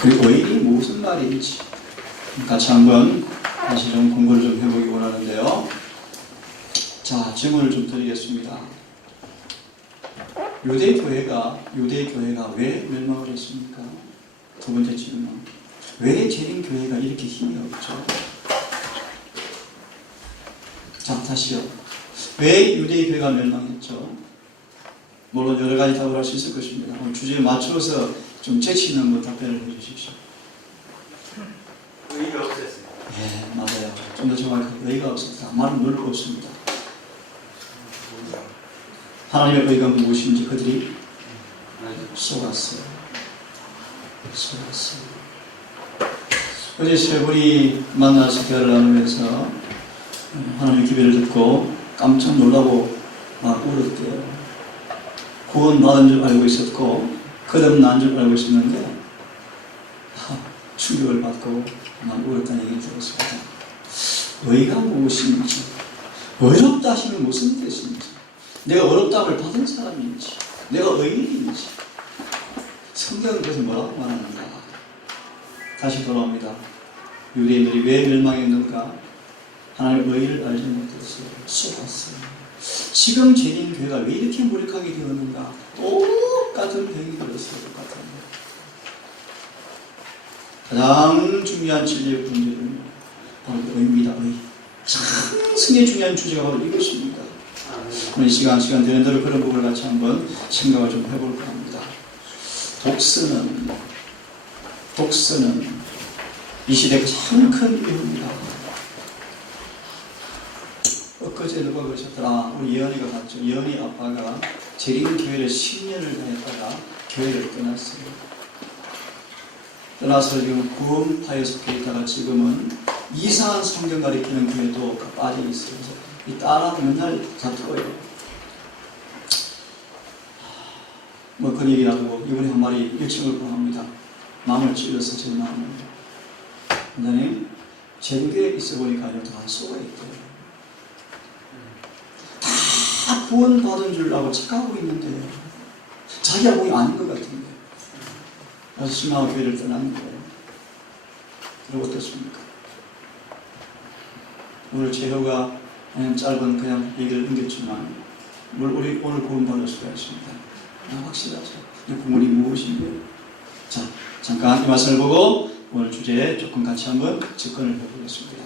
그리고 의인이 무슨 말인지 같이 한번 다시 좀 공부를 좀 해보기 원하는데요. 자, 질문을 좀 드리겠습니다. 유대 교회가 왜 멸망을 했습니까? 두 번째 질문. 왜 재림 교회가 이렇게 힘이 없죠? 자, 다시요. 왜 유대 교회가 멸망했죠? 물론 여러 가지 답을 할 수 있을 것입니다. 오늘 주제에 맞춰서 좀 재치 있는 거 답변을 해 주십시오. 의의가 없었어요. 예, 맞아요. 좀 더 정확하게 의의가 없었다. 말은 늘 없습니다. 하나님의 의의가 무엇인지 그들이 속았어요. 어제 세 분이 만나서 대화를 나누면서 하나님의 기별을 듣고 깜짝 놀라고 막 울었대요. 구원 받은 줄 알고 있었고 거듭난 줄 알고 있었는데 충격을 받고 막 울었다는 얘기를 들었습니다. 의의가 무엇인지, 어렵다 하시면 무슨 뜻인지, 내가 어렵다를 받은 사람인지, 내가 의인인지, 성경은 그래서 뭐라고 말하는가? 다시 돌아옵니다. 유대인들이 왜 멸망했는가? 하나님의 의의를 알지 못했어요. 속았어요. 지금 재림 교회가 왜 이렇게 무력하게 되었는가? 똑같은 병이 들었어요. 똑같은 가장 중요한 진리의 문제는 바로 의입니다. 의. 상승의 중요한 주제가 바로 이것입니다. 오늘 이 시간 되는 대로 그런 부분을 같이 한번 생각을 좀 해볼까 합니다. 독서는 이 시대의 가장 큰 위험입니다. 엊그제 누가 그러셨더라. 우리 예언이가 봤죠. 예언이 아빠가 재림 교회를 10년을 다녔다가 교회를 떠났어요. 떠나서 지금 구원파에 속해 있다가 지금은 이상한 성경 가리키는 교회도 빠져 있어요. 이 딸하고 맨날 다투어요. 뭐 그런 얘기 놔두고 이번에 한 마리 일침을 범합니다. 마음을 찔러서 제 마음을. 근데 제국에 있어 보니까 다 속아있대요. 다 구원받은 줄 알고 착각하고 있는데 자기가 공이 아닌 것 같은데 그래서 신앙의 교회를 떠나는 거예요. 그리고 어떻습니까? 오늘 제효가 그냥 짧은 그냥 얘기를 넘겼지만 우리 오늘 구원받을 수가 있습니다. 확실하죠. 이 구원이 무엇인데요? 자, 잠깐 이 말씀을 보고 오늘 주제에 조금 같이 한번 접근을 해보겠습니다.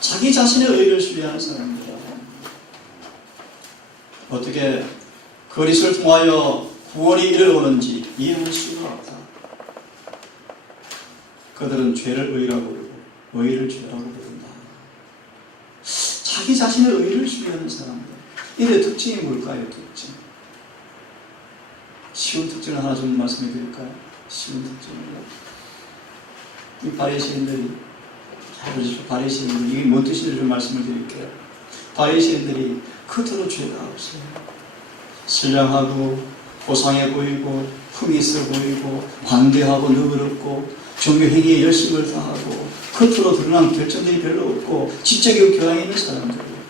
자기 자신의 의의를 신뢰하는 사람입니다. 어떻게 그리스도를 통하여 구원이 이르러오는지 이해할 수가 없다. 그들은 죄를 의라고 부르고 의를 죄라고 부른다. 자기 자신의 의를 신뢰하는 사람들. 이들의 특징이 뭘까요? 특징. 쉬운 특징을 하나 좀 말씀해 드릴까요? 쉬운 특징을요. 이 바리새인들이 이게 뭔 뜻인지 좀 말씀을 드릴게요. 바리새인들이 그토록 죄가 없어요. 신령하고 고상해 보이고 품이 있어 보이고 관대하고 너그럽고 종교 행위에 열심을 다하고 겉으로 드러난 결정들이 별로 없고 지적이고 교양이 있는 사람들이에요.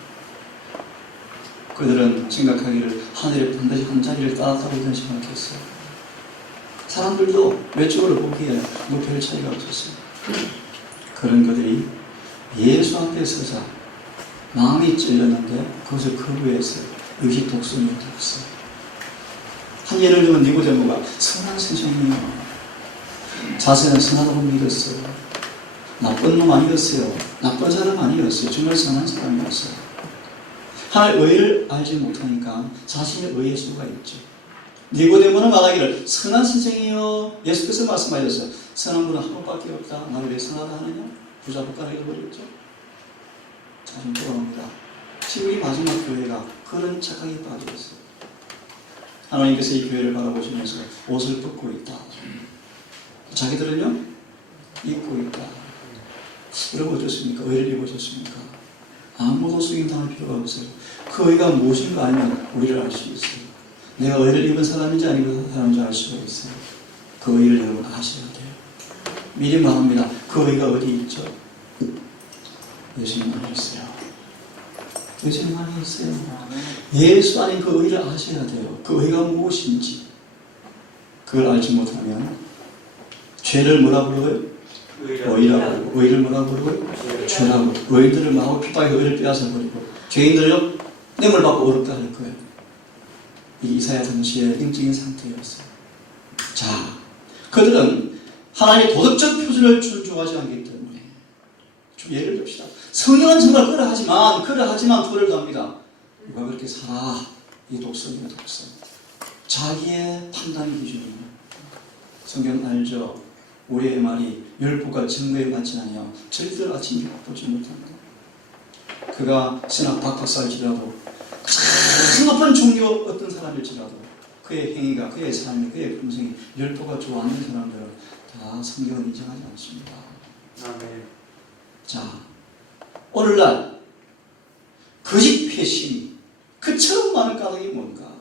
그들은 생각하기를 하늘에 반드시 한 자리를 따랐다고 이런 생각했어요. 사람들도 외적으로 보기에 뭐 별 차이가 없었어요. 그런 그들이 예수 앞에 서자 마음이 찔렸는데 그것을 거부해서 의식 독선이 없어요. 한 예를 들면 니고데모가 선한 선생이요. 자세는 선하다고 믿었어요. 나쁜 놈 아니었어요. 나쁜 사람 아니었어요. 정말 선한 사람이었어요. 하나님의 의를 알지 못하니까 자신의 의의 수가 있죠. 니고데모는 말하기를 선한 선생이요. 예수께서 말씀하셨어요. 선한 분은 한 분밖에 없다. 나를 왜 선하다 하느냐? 부자국가를 잃어버렸죠. 좀 돌아옵니다. 지금 이 마지막 교회가 그런 착각에 빠져있어요. 하나님께서 이 교회를 바라보시면서 옷을 벗고 있다. 자기들은요? 입고 있다. 여러분 어떻습니까? 의를 입으셨습니까? 아무도 숙임당할 필요가 없어요. 그 의가 무엇인가 알면 우리를 알 수 있어요. 내가 의를 입은 사람인지 아닌 사람인지 알 수가 있어요. 그 의를 여러분 아셔야 돼요. 미리 말합니다. 그 의가 어디 있죠? 예수님 안에 있어요. 예수님 안에 있어요. 예수 안에 그 의를 아셔야 돼요. 그 의가 무엇인지. 그걸 알지 못하면 죄를 뭐라 부르고요? 의라고 부르고. 의를 뭐라 부르고요? 죄라고. 의인들을 마구 핍박해 의를 빼앗아 버리고 죄인들을요 뇌물 받고 어렵다 할 거예요. 이 이사야 당시의 영적인 상태였어요. 자, 그들은 하나님의 도덕적 표준을 준수하지 않기 때문에 좀 예를 듭시다. 성령은 정말 그러하지만 불을 합니다. 누가 그렇게 살아? 이 독성이야 독성. 자기의 판단 기준이에요. 성경 알죠? 우리의 말이 율법과 증거에 맞지 않으며 절대로 아침에 보지 못합니다. 그가 신학 박박사일지라도 가장 높은 종교 어떤 사람일지라도 그의 행위가 그의 삶이 그의 품성이 율법과 좋아하는 사람들은 다 성경을 인정하지 않습니다. 아멘. 자, 오늘날 거짓 회심 그처럼 많은 까닭이 뭔가?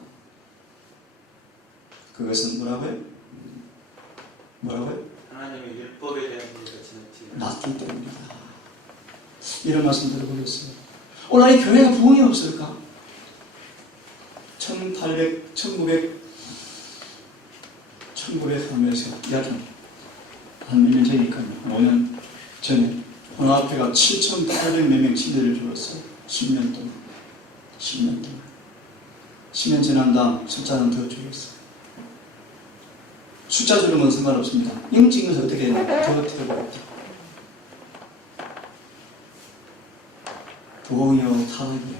그것은 뭐라고요? 하나님의 율법에 대한 이해가 지나치게 낮기 때문이다. 이런 말씀 드려보겠어요. 오늘 이 교회가 부흥이 없을까? 1900하면서 약 한 몇 년 전이니까요. 5년 전에 어느 학교가 7,800몇 명 친구를 줄었어요. 10년 동안. 10년 지난 다음 숫자는 더 줄었어요. 숫자 줄은 건 상관없습니다. 영적인 것을 어떻게 해야 되나? 더 틀어버렸다. 부흥이요, 타락이요.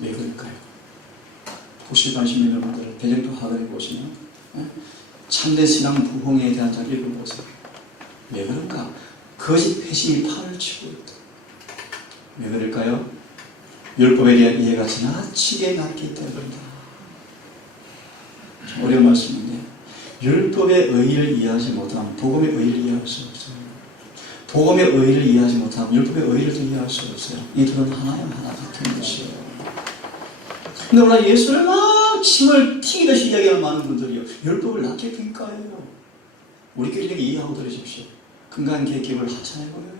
왜 그럴까요? 보실 관심 있는 분들 배경도 하단에 보시면 참된 신앙 부흥에 대한 잘 읽어보세요. 왜 그런가? 거짓 회심이 판을 치고 있다. 왜 그럴까요? 율법에 대한 이해가 지나치게 낮기 때문이다. 좀 어려운 말씀인데 율법의 의의를 이해하지 못하면 복음의 의의를 이해할 수 없어요. 복음의 의의를 이해하지 못하면 율법의 의의를 이해할 수 없어요. 이 둘은 하나요, 하나 같은 것이에요. 근데 오늘 예수를 막 침을 튀기듯이 이야기하는 많은 분들이요. 율법을 낮게 평가해요. 우리끼리 이렇게 이해하고 들으십시오. 금강계획을 하찮아버려요.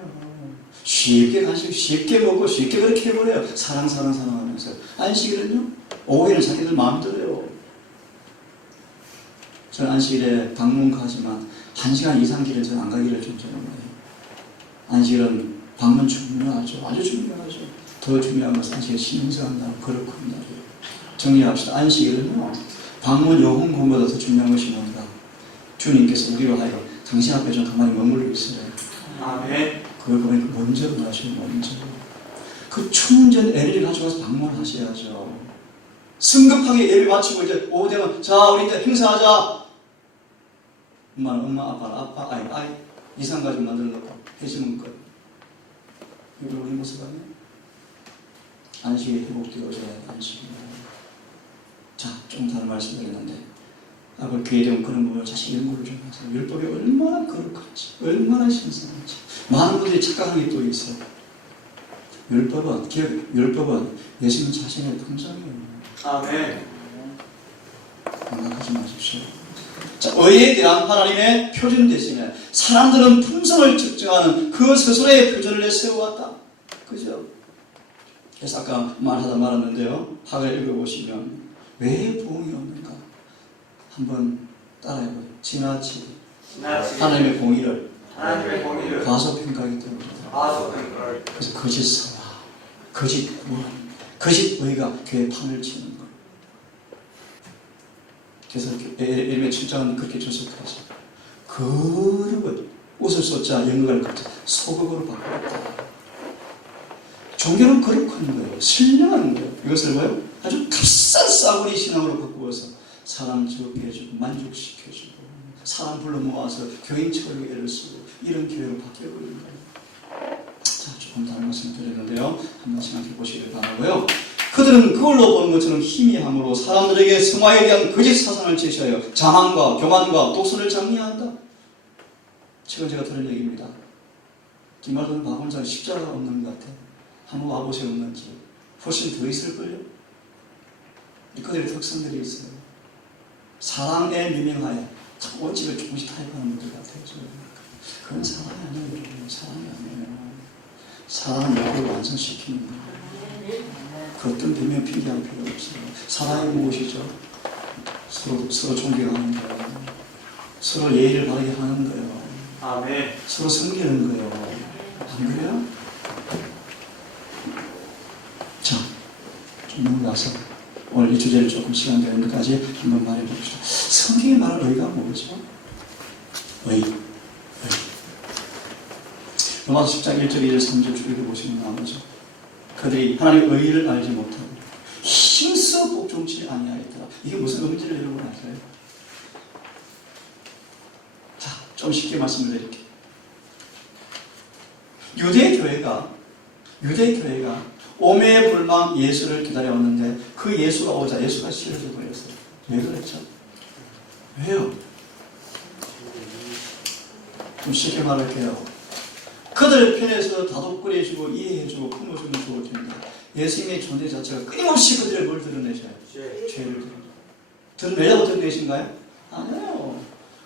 쉽게 가시고 쉽게 먹고 쉽게 그렇게 해버려요. 사랑 하면서. 안식일은요? 오후에는 자기들 마음대로요. 저는 안식일에 방문 가지만 1시간 이상 길은 저는 안 가기를 좀 저는 안식일은 방문 중요하죠. 아주 중요하죠. 더 중요한 것은 안식일 신성한다는 거룩한 날이에요. 정리합시다. 안식일은요, 방문 요금금보다 더 중요한 것이 뭔가? 주님께서 우리로 하여금 당신 앞에 좀 가만히 머물러 있어요. 아멘. 그걸 보니까 먼저 나시고 먼저. 그 충전 에너지를 가져가서 방문하셔야죠. 성급하게 예배 마치고 이제 오후 되면 자, 우리 이제 행사하자. 엄마는 아빠, 아이 이상 가지고 만들어 놓고 해주는 것. 이걸 우리 모습 아니에요? 안식이 회복되어져야 돼, 안식입니다. 자, 좀 다른 말씀 드렸는데, 앞으로 교회에 되면 그런 부분을 자신 연구를 좀 하세요. 율법이 얼마나 거룩한지, 얼마나 신선한지. 많은 분들이 착각하는 게 또 있어요. 율법은 예수님 자신의 품성이에요. 아멘. 생각하지 마십시오. 자, 의에 대한 하나님의 표준 대신에 사람들은 품성을 측정하는 그 스스로의 표준을 내세워왔다. 그죠? 그래서 아까 말하다 말았는데요. 학을 읽어보시면 왜 부흥이 없는가? 한번 따라해보세요. 지나치게 하나님의 공의를 과소평가하기 때문에. 그래서 거짓 선화, 거짓 구원, 거짓 의가 교회에 판을 치는 것. 그래서 에레미야 7장은 그렇게 주석하죠. 거룩을 웃을 쏟자 영광을 갖자 소극으로 바꾸었다. 종교는 거룩한 거예요. 신령한 거예요. 이것을 뭐예요? 아주 값싼 싸구리 신앙으로 바꾸어서 사람 적게 해주고 만족시켜주고 사람 불러 모아서 교인 처리에 애를 쓰고 이런 교회로 바뀌어버린 거예요. 자, 조금 다른 말씀 드렸는데요. 한번 생각해 보시길 바라고요. 그들은 그걸로 보는 것처럼 희미함으로 사람들에게 성화에 대한 거짓 사상을 제시하여 자만과 교만과 독선을 장려한다. 최근 제가 들은 얘기입니다. 이 말은 바본장 십자가가 없는 것 같아요. 한번 와보세요. 없는지. 훨씬 더 있을걸요? 그들의 특성들이 있어요. 사랑에 미명하여 원칙을 조금씩 타협하는 분들 같아요. 그건 사랑이 아니에요. 여러분. 사랑이 아니에요. 사랑은 욕구를 완성시키는 거예요. 그 어떤 변명 핑계할 필요 없어요. 사랑이 무엇이죠? 서로 존경하는 거예요. 서로 예의를 바르게 하는 거예요. 아멘. 서로 섬기는 거예요. 안 그래요? 자, 좀 넘어가서 오늘 이 주제를 조금 시간 되는 것까지 한번 말해 봅시다. 성경이 말하는 의가 뭐죠? 의. 로마서 10장 1절 2절 3절 줄여 보시면 나오죠. 그들이 하나님의 의를 알지 못하고 힘써 복종치 아니하였더라. 이게 무슨 의미인지를 여러분 아세요? 자, 좀 쉽게 말씀을 드릴게요. 유대교회가 오매불망 예수를 기다려왔는데 그 예수가 오자 예수가 싫어져 버렸어요. 왜 그랬죠? 왜요? 좀 쉽게 말할게요. 그들의 편에서 다독거려주고 이해해주고 품어주면 좋을 텐데 예수님의 존재 자체가 끊임없이 그들의 뭘 드러내셔요? 죄를 드러내려고 드러내신가요? 아니에요.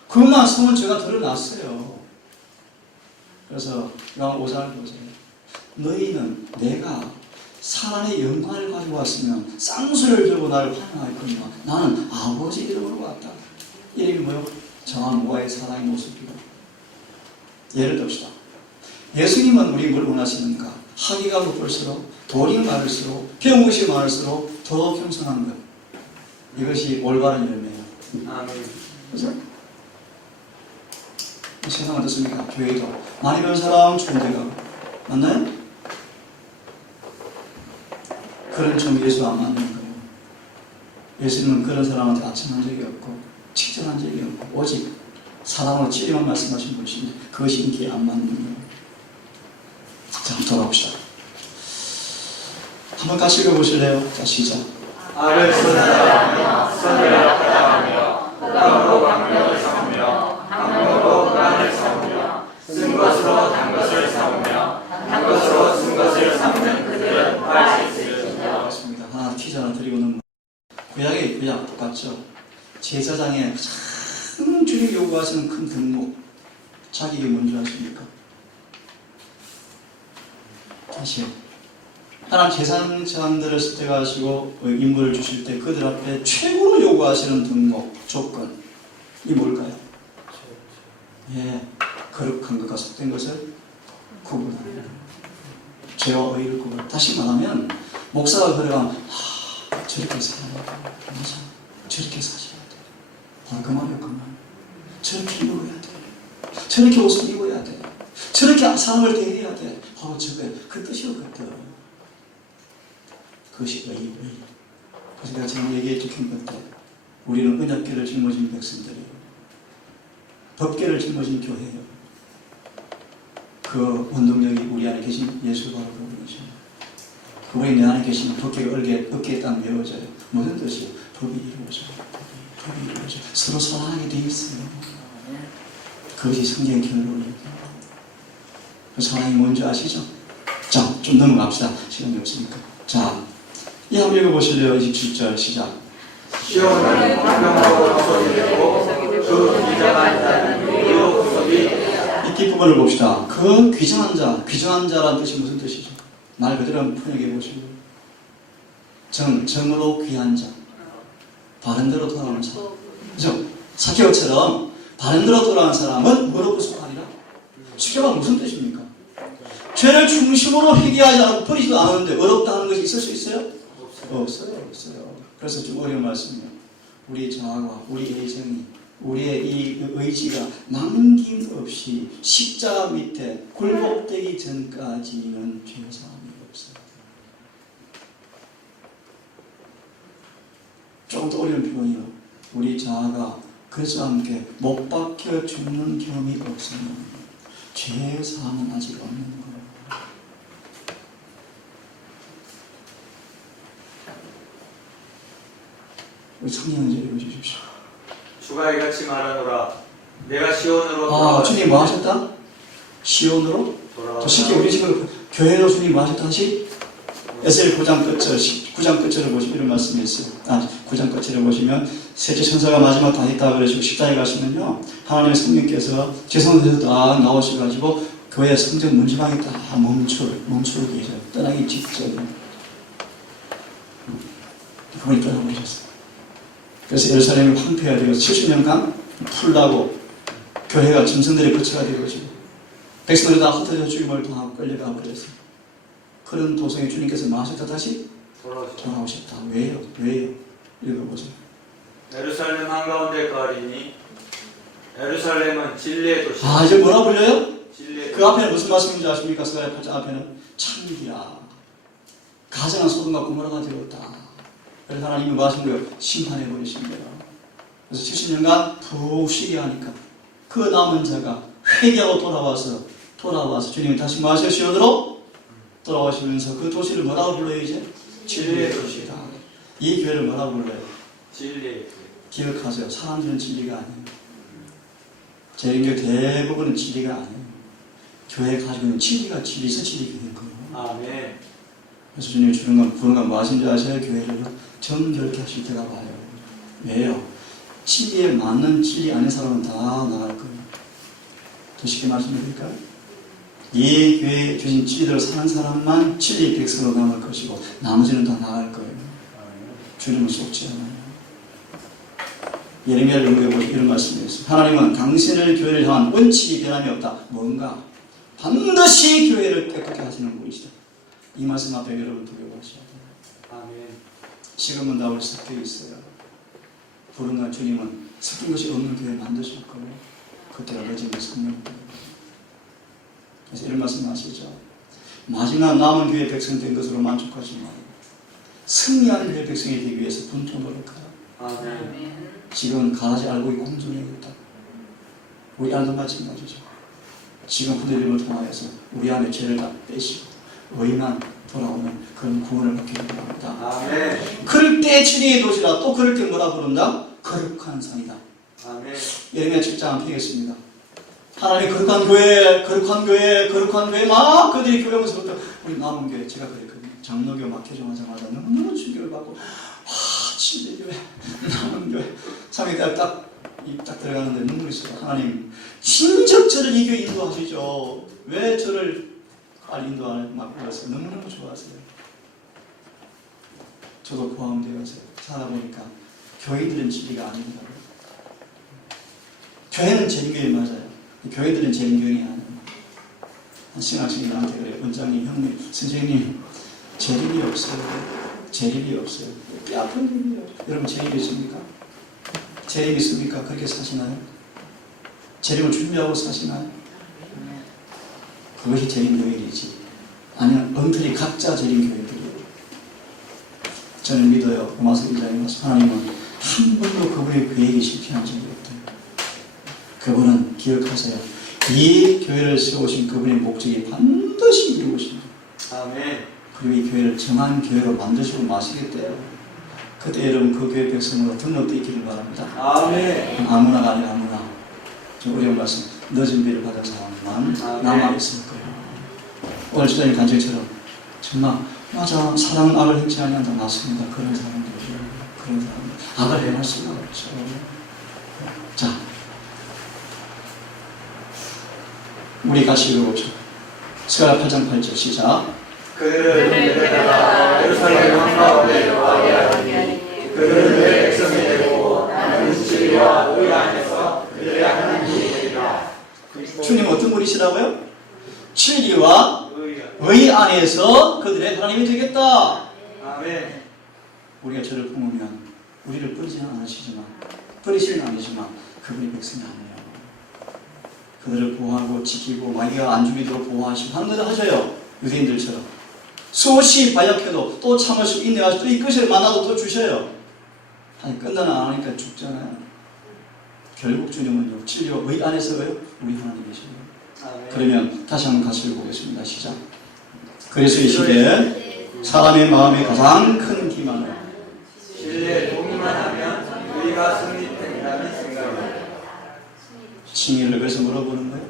그것만 성은 제가 드러났어요. 그래서 요한 5장을 보세요. 너희는 내가 사람의 영광을 가지고 왔으면 쌍수를 들고 나를 환영하였거니와 나는 아버지 이름으로 왔다. 이름이 뭐요? 저와 노아의 사랑의 모습이고. 예를 듭시다. 예수님은 우리 뭘 원하시는가? 학위가 높을수록 돈이 많을수록 배운 것이 많을수록 더 겸손한 것. 이것이 올바른 열매예요. 아멘. 그죠? 세상 어떻습니까? 교회도 많이 배운 사람 좋은 데 가고 맞나요? 그런 좀 예수 안 맞는 거예요. 예수님은 그런 사람한테 아첨한 적이 없고 칭찬한 적이 없고 오직 사랑으로 진리만 말씀하신 분이신데 그것이 인기에 안 맞는 거예요. 자, 돌아옵시다. 한번 같이 읽어보실래요? 자, 시작. 아를 선사하며 선을 합하며 흑암으로 광명을 삼으며 광명으로 흑암을 삼으며 쓴 것으로 단 것을 삼으며 단 것으로 쓴 것을 삼는 그들은 할 수 있으리라. 맞습니다. 하나 퀴즈 하나 드리고 넘어. 구약의 구약 똑같죠? 제사장의 가장 주님 요구하시는 큰 덕목 자기 이게 뭔지 아십니까? 다시요. 하나님 제사장들을 선택하시고 인물을 주실 때 그들 앞에 최고로 요구하시는 덕목, 조건 이 뭘까요? 예, 거룩한 것과 속된 것을 구분하는 죄와 의를 구분. 다시 말하면 목사가 그러면 저렇게 살아야 돼. 맞아. 저렇게 사셔야 돼. 다 그 말이야, 그 말. 저렇게 입어야 돼. 저렇게 옷을 입어야 돼. 저렇게 사람을 대해야 돼. 저거 그 뜻이요, 그 뜻. 그것이 의의. 그래서 내가 지금 얘기해 주신 것들, 우리는 언약궤를 짊어진 백성들이에요. 법궤를 짊어진 교회예요. 그 원동력이 우리 안에 계신 예수 바로 그분이죠. 그분이 내 안에 계시면 법궤가 어깨에 딱 메워져요. 무슨 뜻이요? 법이 이루어져요. 법이 이루어져요. 서로 사랑하게 돼 있어요. 그것이 성경의 결론입니다. 그 사랑이 뭔지 아시죠? 자, 좀 넘어갑시다. 시간이 없으니까. 자, 이 한번 읽어보실래요? 27절 시작. 시온은 광명으로 구속이되고 그 귀정한 자는 의로 구속이 되리라. 이 뒷부분을 봅시다. 그 귀정한 자, 귀정한 자라는 뜻이 무슨 뜻이죠? 말 그대로 번역해 보시고. 정으로 귀한 자. 바른 대로 돌아오는 사람. 그죠? 사케오처럼 바른 대로 돌아오는 사람은 뭐로 구속하리라? 수교가 무슨 뜻입니까? 죄를 중심으로 회개하지 않고 버리지도 않았는데 어렵다 하는 것이 있을 수 있어요? 없어요. 그래서 좀 어려운 말씀이에요. 우리 자아와 우리 애정이 우리의 이 의지가 남김없이 십자가 밑에 굴복되기 전까지는 죄사함이 없어요. 조금 더 어려운 표현이요. 우리 자아가 그리스도와 함께 못 박혀 죽는 경험이 없으면 죄사함은 아직 없는 거예요. 우리 청년을 읽어주십시오. 주가 이같이 말하노라. 내가 시온으로 돌아와. 주님 뭐 하셨다? 시온으로? 돌아와. 더 쉽게 우리 지금 교회로 주님 뭐 하셨다? 다시? 에스겔 9장 끝절, 9장 끝절을 보시면 이런 말씀이 있어요. 9장 끝절을 보시면 셋째 천사가 마지막 다 했다 그러시고 10장에 가시면요. 하나님의 성령께서 제성에서 딱 나오셔가지고 교회 성전 문지방에 딱 멈추고 계셔요. 떠나기 직전에. 그분이 떠나보셨어요. 그래서 예루살렘이 황폐가 되고 70년간 풀나고 교회가 짐승들의 거처가 되어지고 백성들이 다 흩어져 죽임을 당하고 끌려가 버렸어요. 그런 도성에 주님께서 마셨다 다시 돌아오셨다. 왜요? 왜요? 읽어보세요. 예루살렘 한가운데 거리니 예루살렘은 진리의 도시. 이제 뭐라 불려요? 진리의 그 앞에는 무슨 말씀인지 아십니까? 스가랴 8장 앞에는 참기야. 가증한 소돔과 고모라가 되었다. 그래서 하나님이 뭐 하신 거예요? 심판해버리신 거예요. 그래서 70년간 푹 쉬게 하니까 그 남은 자가 회개하고 돌아와서 주님이 다시 뭐 하시오도록 돌아오시면서 그 도시를 뭐라고 불러요 이제? 진리의 도시다. 이 교회를 뭐라고 불러요? 진리의 기억하세요. 사람들은 진리가 아니에요. 재림교회 대부분은 진리가 아니에요. 교회가 가지고 있는 진리가 진리에서 진리교회인 거예요. 아멘. 그래서 주님이 부른 건 뭐 하신지 아세요? 교회를 정결케 하실 때가 와요. 왜요? 진리에 맞는 진리 아닌 사람은 다 나갈 거예요. 더 쉽게 말씀드릴까요? 이 교회에 주신 진리대로 사는 사람만 진리 백성으로 남을 것이고 나머지는 다 나갈 거예요. 주님은 속지 않아요. 예레미야를 연구해보시면 이런 말씀이 있어요. 하나님은 당신을 교회를 향한 원칙이 변함이 없다. 뭔가? 반드시 교회를 깨끗게 하시는 분이시다. 이 말씀 앞에 여러분 두려워하셔야 돼요. 아멘. 지금은 다 우리 섞여 있어요. 부르는 주님은 섞인 것이 없는 교회 만드실 거예요. 그때가 늦으면 성령. 그래서 이런 말씀 하시죠. 마지막 남은 교회 백성 된 것으로 만족하지 말고 승리하는 교회 백성이 되기 위해서 분투하도록 하라. 아멘. 지금 가라지 알고 있고 공존해야겠다. 우리 안도 마찬가지죠. 지금 후대림을 통하여서 우리 안에 죄를 다 빼시고 의만 돌아오는 그런 구원을 받게 바랍니다. 아멘. 그럴 때 진리의 도시라. 또 그럴 때 뭐라 부른다? 거룩한 산이다. 아멘. 예레미야 7장 안 피겠습니다. 하나님 거룩한 교회 막 그들이 교회 오면서부터 우리 남은 교회 제가 그랬거든요. 장로교 막 개종하자마자 너무너무 충격을 받고 진리교회 남은 교회 3일 딱 들어가는데 눈물이 있어요. 하나님 진즉 저를 이 교회 인도하시죠. 왜 저를 인도하는 막 그랬어요. 너무너무 좋아하세요. 저도 포함되어서 살아보니까 교회들은 진리가 아니더라고요. 교회는 재림교회 맞아요. 교회들은 재림교회가 아니에요. 신학생이 나한테 그래요. 원장님, 형님, 선생님 재림이 없어요. 재림이 없어요. 뼈 아픈 일이에요. 여러분 재림이 있습니까? 재림이 있습니까? 그렇게 사시나요? 재림을 준비하고 사시나요? 그것이 재림교회이지. 아니면 엉터리 각자 재림교회들이에요. 저는 믿어요. 로마서 1장에 말씀 하나님은 한 번도 그분의 계획이 실패한 적이 없대요. 그분은 기억하세요. 이 교회를 세우신 그분의 목적이 반드시 이루어집니다. 아멘. 그리고 이 교회를 정한 교회로 만드시고 마시겠대요. 그때 여러분 그 교회 백성으로 등록되어 있기를 바랍니다. 아멘. 아무나가 아니라 아무나. 좀 어려운 말씀. 늦은 비를 받은 사람만 남아있을 거예요. 오늘 주장님 간증처럼 정말 맞아 사랑은 악을 행치 아니한다. 맞습니다. 그런 사람들이에요. 그런 사람들. 악을 행할 수가 없죠. 자, 우리 같이 읽어보죠. 스가랴 8장 8절 시작. 그들을 데려다가 예루살렘 한가운데 거하게 하리니 그들은 내 백성이 되고 나는 진리와 의 안에서 그들의 하나님이 되리라. 주님 어떤 분이시라고요? 진리와 의 안에서 그들의 하나님이 되겠다. 아멘. 우리가 저를 품으면 우리를 버리지는 아니지만 그분이 백성이 아니에요. 그들을 보호하고 지키고 마귀가 안 죽이도록 보호하시고 하는 것을 하셔요. 유대인들처럼 수없이 발약해도 또 참으시고 인내하시고 또 이 것을 만나도 또 주셔요. 아니 끝나는 안 하니까 죽잖아요. 결국 주님은요 진리와 의 안에서요 우리 하나님이시고요. 그러면 다시 한번 같이 읽어보겠습니다. 시작. 그래서 이 시대에 사람의 마음에 가장 큰 기만은 진리에 동의만 하면 의가 승리된다는 생각을. 칭의를 그래서 물어보는 거예요.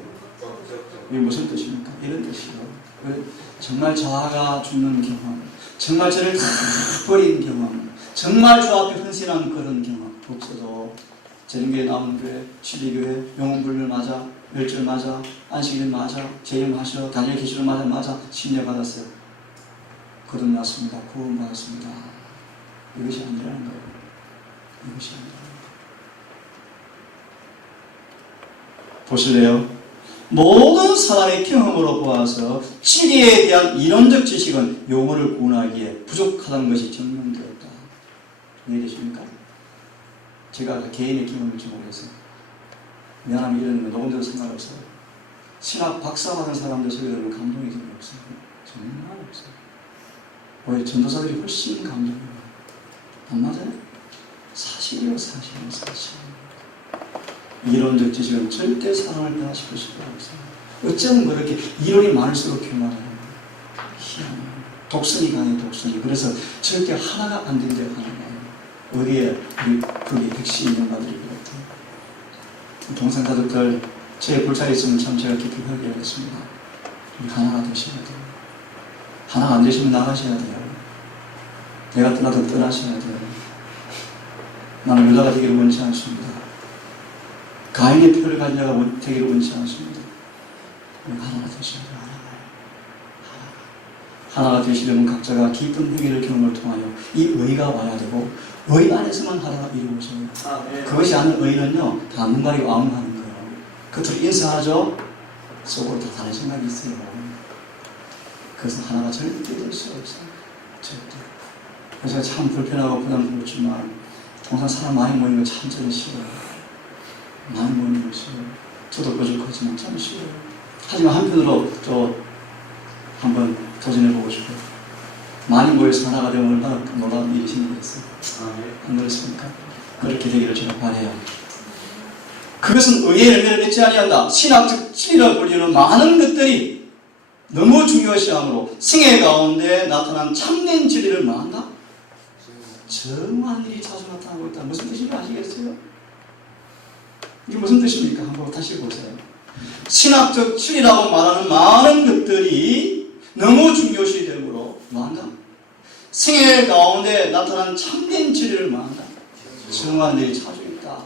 이게 무슨 뜻입니까? 이런 뜻이에요. 정말 자아가 죽는 경험, 정말 저를 다 버린 경험, 정말 주 앞에 헌신한 그런 경험 없어도 재림교회, 남은교회, 진리교회, 영혼불멸 맞아, 멸절 맞아, 안식일 맞아, 재림하셔, 다니엘 계시를 맞아, 신뢰 받았어요. 거듭났습니다. 구원받았습니다. 이것이 아니라는 거예요. 이것이 아니라는 거예요. 보실래요? 모든 사람의 경험으로 보아서 진리에 대한 이론적 지식은 영혼을 구원하기에 부족하다는 것이 증명되었다. 이해되십니까? 제가 개인의 경험일지 모르겠어요. 미안하면 이런 거 녹음돼도 상관없어요. 신학 박사 받은 사람들 소리 들으면 감동이 전혀 없어요. 정말 없어요. 오히려 전도사들이 훨씬 감동이에요. 안 맞아요? 사실이요, 사실이요, 사실. 이론적 지식은 절대 사람을 변화시킬 수가 없어요. 어쩌면 그렇게 이론이 많을수록 교만해요. 희한해요. 독선이 강해요, 독선이. 그래서 절대 하나가 안 된대요, 하나가. 어디에 그게 핵심 있는 바들이 그렇대요. 동생 가족들, 제 불찰이 있으면 참 제가 깊이 회개하겠습니다. 하나가 되셔야 돼요. 하나가 안 되시면 나가셔야 돼요. 내가 떠나도 떠나셔야 돼요. 나는 유다가 되기를 원치 않습니다. 가인의 표를 가진 자가 되기를 원치 않습니다. 하나가 되셔야 돼요. 하나가 되시려면 각자가 깊은 회개를 경험을 통하여 이 의가 와야 되고 의 안에서만 하나가 이루어져요. 그것이 아닌 의는요, 다 눈 가리고 암무하는 거예요. 겉으로 인사하죠. 속으로 다 다른 생각이 있어요. 그래서 하나가 절대 될 수 없어요. 절대. 그래서 참 불편하고 부담스럽지만 통상 사람 많이 모이는 거 참 저는 싫어요. 많이 모이는 거 싫어요. 저도 거짓하지만 참 싫어요. 하지만 한편으로 저 한번 도전해보고 싶어요. 많이 모여서 하나가 되면 얼마나 놀라운 일이 생기겠어요. 안 그렇습니까? 그렇게 되기를 제가 바라요. 그것은 의의 열매를 맺지 아니한다. 신학적 진리라고 불리는 많은 것들이 너무 중요시하므로 생애 가운데 나타난 참된 진리를 뭐한다? 정한 일이 자주 나타나고 있다. 무슨 뜻인지 아시겠어요? 이게 무슨 뜻입니까? 한번 다시 보세요. 신학적 진리라고 말하는 많은 것들이 너무 중요시 되므로 뭐한다? 생애 가운데 나타난 참된 진리를 뭐한다? 정한 일이 자주 있다.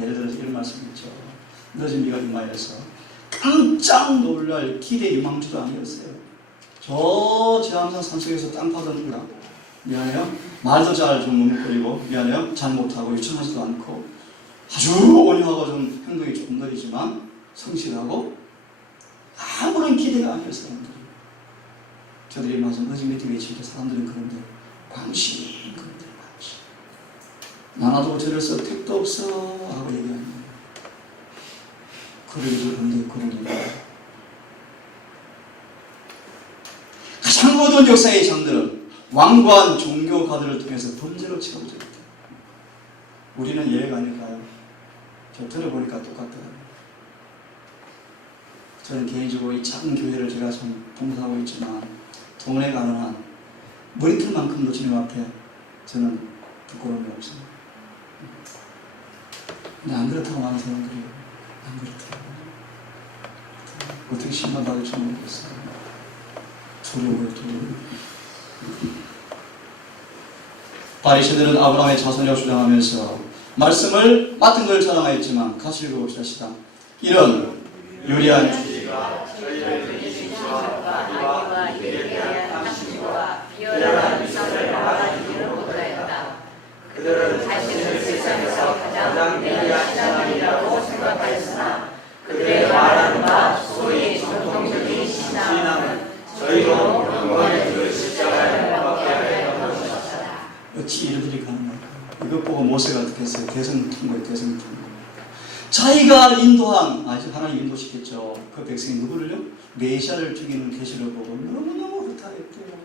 예를 들어서 이런 말씀이죠. 늦은 비가 임하여서 깜짝 놀랄 기대 유망주도 아니었어요. 저 제암산 산속에서 땅 파던 우라 미안해요. 말도 잘 좀 머뭇거리고 미안해요. 잘 못하고 유창하지도 않고 아주 온유하고 좀 행동이 조금 느리지만 성실하고 아무런 기대가 아니었어요. 사람들이. 저들이 맞아 늦은 미팅에 있을 사람들은 그런데 관심 그런데 관심 나나도 저래서 택도 없어 하고 얘기하는 거예요. 그러기도 그런데 그러기도 가장 모든 역사의 장들은 왕관 종교가들을 통해서 번제로 채워져 있다. 우리는 예외가 아닐까요? 저 들어보니까 똑같더라고요. 저는 개인적으로 이 작은 교회를 제가 좀 봉사하고 있지만 동네 가는 한 머리털만큼도 주님 앞에 저는 부끄러움이 없어요. 근데 안 그렇다고 하는 사람들이 안 그렇더라고요. 어떻게 신만 받을지 모르겠어요. 두려워요, 두려워요. 바리새인들은 아브라함의 자손이라고 주장하면서 말씀을 맡은 걸 자랑하였지만 같이 읽어봅시다. 이런 유리한 주지가 저희를 드리신 지와 이와 이에 대한 탐심과 비열한 위선을 막아주기를 못하였다. 그들은 자신을 세상에서 가장 위대한 신앙이라고 생각하였으나 그들의 말하는 바 소위 전통적인 신앙은 저희로 영원의 그 십자가를 받게 하였던 것이었다. 어찌 이들이 가능할까? 이것 보고 모세가 어떻게 했어요? 대성통고에 대성통고. 자기가 인도한, 하나님 인도시켰죠. 그 백성이 누구를요? 메시아를 죽이는 계시를 보고 너무너무 허탈했대요.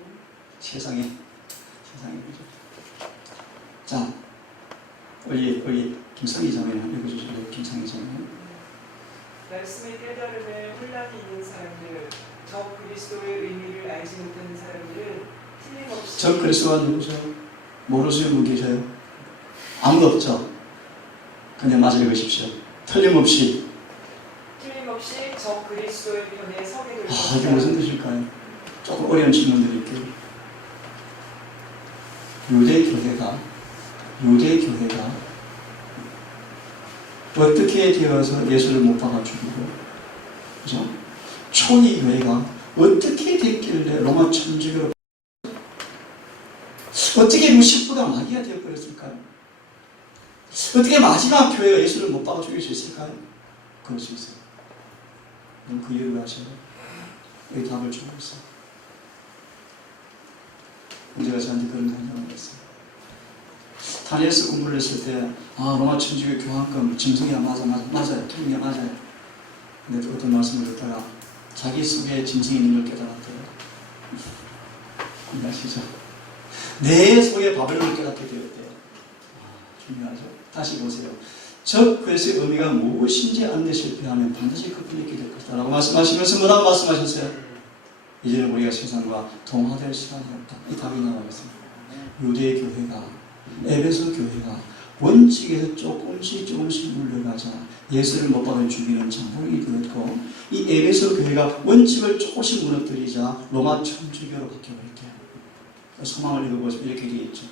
세상에 그죠. 자, 우리 김상희 자매님 읽어주실래요? 김상희 자매님. 말씀의 깨달음에 혼란이 있는 사람들, 저 그리스도의 의미를 알지 못하는 사람들은 틀림없이 저 그리스도가 누구죠? 모르시는 분 계셔요? 아무도 없죠? 그냥 맞아 읽으십시오. 틀림없이 저 그리스도의 편에 서게 될 이게 무슨 뜻일까요? 조금 어려운 질문 드릴게요. 유대교회가 어떻게 되어서 예수를 못 박아 죽이고, 그죠? 초기 교회가 어떻게 됐길래 로마 천주교로 어떻게 루시프가 마귀가 되어버렸을까요? 어떻게 마지막 교회가 예수를 못 박아 죽일 수 있을까요? 그럴 수 있어요. 그럼 그 이유를 아셔요? 여기 답을 주고 있어요. 문제가 저한테 그런 간증을 했어요. 다니엘서 공부를 했을 때, 로마 천주교 교황금 짐승이야, 맞아요. 틀림이야, 맞아요. 근데 어떤 말씀을 듣다가 자기 속에 짐승이 있는 걸 깨달았대요. 아시죠? 내 속에 바벨론을 깨닫게 되었대요. 중요하죠? 다시 보세요. 적 그리스의 의미가 무엇인지 안내 실패하면 반드시 그분이 있게 될 것이다 라고 말씀하시면서 뭐라고 말씀하셨어요? 이제는 우리가 세상과 동화될 시간이 없다. 이 답이 나와 있습니다. 유대 교회가, 에베소 교회가 원칙에서 조금씩 물러가자 예수를 못 받아 죽이는 장본이 되었고, 이 에베소 교회가 원칙을 조금씩 무너뜨리자 로마 천주교로 바뀌어버렸대요. 소망을 읽어보시면 이렇게 되어 있죠.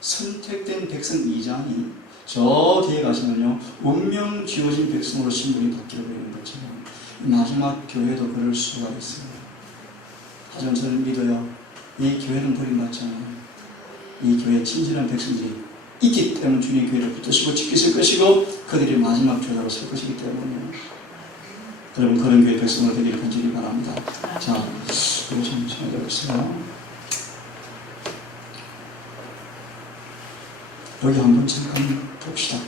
선택된 백성 2장이 저 뒤에 가시면요, 운명 지어진 백성으로 신분이 바뀌어버리는 것처럼 마지막 교회도 그럴 수가 있습니다. 하지만 저는 믿어요. 이 교회는 버림받지 않아요. 이 교회에 진실한 백성들이 있기 때문에 주님 교회를 붙드시고 지키실 것이고 그들이 마지막 교회로 설 것이기 때문에 여러분 그런 교회 백성으로 되기를 간절히 바랍니다. 자, 이거 좀 찾아보세요. 여기 한번 잠깐 봅시다.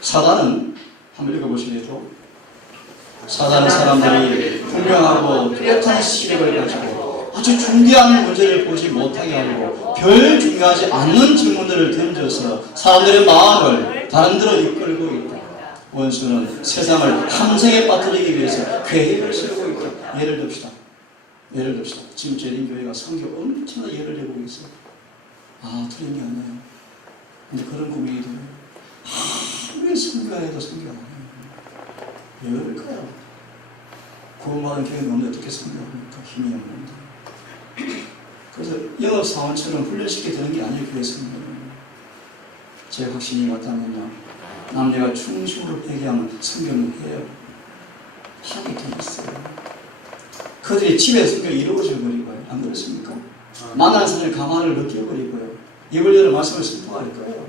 사단은 한번 읽어보시겠죠? 사단은 사람들이 분명하고 뚜렷한 시력을 가지고 아주 중대한 문제를 보지 못하게 하고 별 중요하지 않는 질문들을 던져서 사람들의 마음을 다른 데로 이끌고 있다. 원수는 세상을 함정에 빠뜨리기 위해서 계획을 세우고 있다. 예를 듭시다. 지금 제린교회가 선교 엄청나게 예를 내고 있어요. 틀린 게 아니에요. 근데 그런 고민이 들어요. 왜 선교해도 선교 안 해요? 왜 그럴까요? 구원받은 교회는 없는데 어떻게 선교합니까? 힘이 없는데. 그래서 영업사원처럼 훈련시켜 되는 게 아니에요. 교회에서는. 제 확신이 맞다면요, 남녀가 충심으로 회개하면 선교는 해요. 하게 돼 있어요. 그들이 집에 선교가 이루어져 버리고요. 안 그렇습니까? 만나는 사람의 가만을 느껴버리고요. 입을 열어 말씀을 선포할 거예요.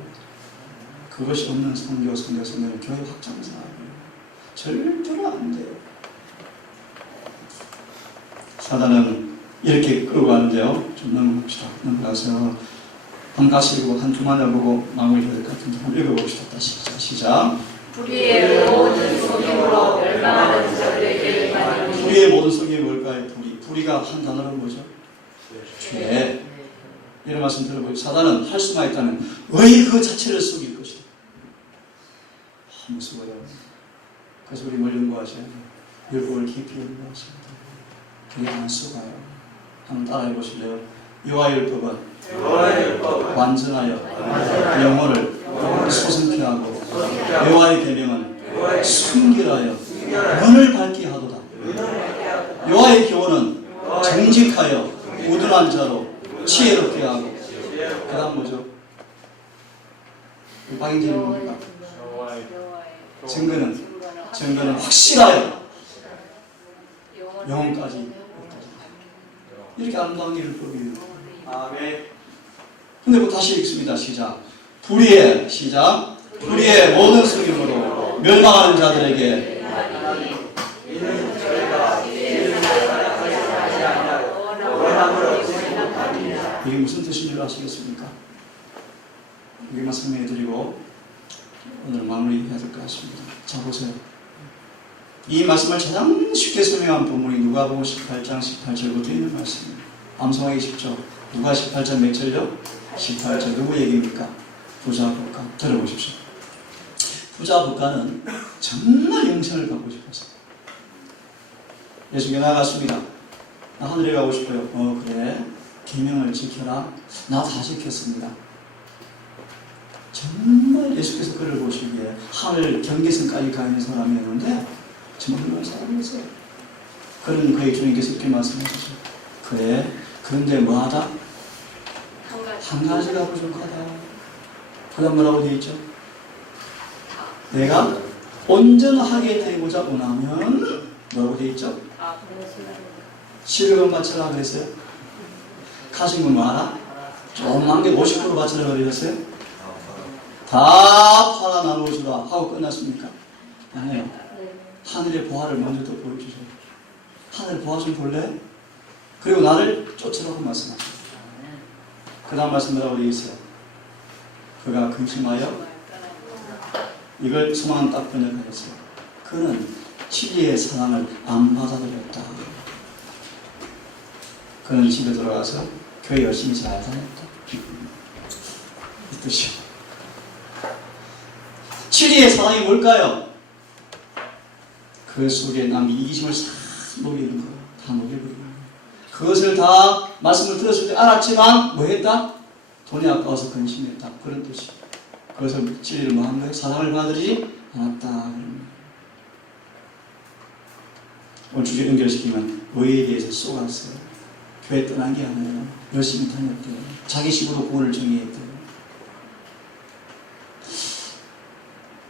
그것이 없는 선교는 교회 확장사예요. 절대로 안 돼요. 사단은 이렇게 끌고 가는데요. 좀 넘어갑시다. 넘어가서 한 가지 읽고 한 두마나 보고 마무리해야 될 것 같은데 한번 읽어봅시다. 다시 시작. 불의의 모든 속임으로 멸망하는 자들에게 이르노니. 불의의 모든 속임이 뭘까요? 불의가 한 단어로 뭐죠? 죄. 이런 말씀 들어보세요. 사단은 할 수만 있다면 의 그 자체를 속일 것이다. 무서워요. 그래서 우리 뭘 연구하셔야 돼요? 율법을 깊이 연구하셔야 돼요. 그게 안 속아요. 한번 따라해 보실래요? 여호와의 율법은 완전하여 영혼을 소성케 하고 여호와의 계명은 순결하여 눈을 밝게 하도다. 여호와의 교훈은 정직하여 우둔한 자로 지혜롭게 하고. 그 다음 뭐죠? 박인진이 뭡니까? 증거는 확실하여 영혼까지. 이렇게 아름다운 게 율법이에요. 아멘. 근데 뭐 다시 읽습니다. 시작. 불의의 모든 속임으로 멸망하는 자들에게 이게 무슨 뜻인 줄 아시겠습니까? 여기만 설명해 드리고 오늘 마무리해야 될 것 같습니다. 자, 보세요. 이 말씀을 가장 쉽게 설명한 본문이 누가복음 18장 18절부터 있는 말씀입니다. 암송하기 쉽죠? 누가 18장 몇 절요? 18절. 누구 얘기입니까? 부자 부가. 들어보십시오. 부자 부가는 정말 영생을 갖고 싶었어요. 예수님께 나아갔습니다. 나 하늘에 가고 싶어요. 그래. 계명을 지켜라. 나 다 지켰습니다. 정말 예수께서 그를 보시기에 하늘 경계선까지 가 있는 사람이었는데 정말 훌륭한 사람이었어요. 그런 그의 주님께서 이렇게 말씀하시죠. 그래, 그런데 뭐하다? 한 가지가 부족하다. 그 다음 뭐라고 되어 있죠? 내가 온전하게 되고자 원하면 뭐라고 되어 있죠? 실력을 맞춰라 그랬어요. 가진 건 뭐하라? 조그만 게 50% 바치라고 그러셨어요? 다 팔아 나누어주라 하고 끝났습니까? 아니에요. 하늘의 보화를 먼저 더 보여주세요. 하늘의 보화 좀 볼래? 그리고 나를 쫓으라고 말씀하세요. 그 다음 말씀 뭐라고 되어 있어요? 그가 근심하여 이걸 소망은 딱 번역하였어요. 그는 진리의 사랑을 안 받아들였다. 그는 집에 돌아가서 교회 열심히 잘 다녔다. 이 뜻이요. 진리의 사랑이 뭘까요? 그 속에 남이 이기심을 싹 녹이는 거예요. 다 녹여버리는 거예요. 그것을 다 말씀을 들었을 때 알았지만 뭐 했다? 돈이 아까워서 근심했다. 그런 뜻이에요. 그것을 진리를 뭐 한 거예요? 사랑을 받아들이지 않았다. 오늘 주제 연결시키면 의에 대해서 쏘았어요. 교회 떠난 게 아니라 열심히 다녔대요. 자기 식으로 구원을 정의했대요.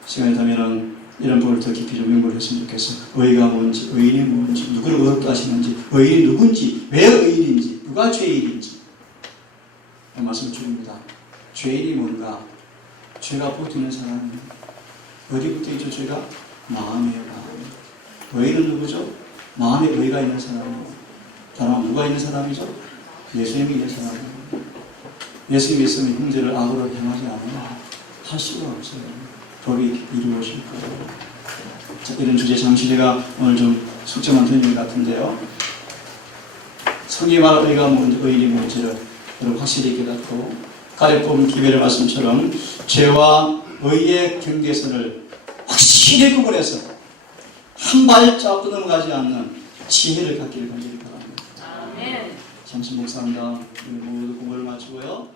시간이 되면은 이런 부분을 더 깊이 좀 연구를 했으면 좋겠어요. 의가 뭔지, 의인이 뭔지, 누구를 의롭게 하시는지, 의인이 누군지, 왜 의인인지, 누가 죄인인지 이 말씀을 드립니다. 죄인이 뭔가? 죄가 붙어있는 사람은 어디부터 있죠? 죄가? 마음이에요. 마음. 의인은 누구죠? 마음에 의가 있는 사람이에요. 다만 누가 있는 사람이죠? 예수님이 있는 사람이에요. 예수님이 있으면 형제를 악으로 향하지 않아요. 할 수가 없어요. 법이 이루어질 거예요. 자, 이런 주제 잠시 제가 오늘 좀 숙제만 드리는 것 같은데요. 성경이 말하는 의가 뭔지, 의인이 뭔지를 여러분 확실히 깨닫고 가르쳐본 기별의 말씀처럼 죄와 의의 경계선을 확실히 구분해서 한 발짝도 넘어가지 않는 지혜를 갖기를 간절히 바랍니다. 아멘. 잠시 묵상합니다. 우리 모두 공부를 마치고요.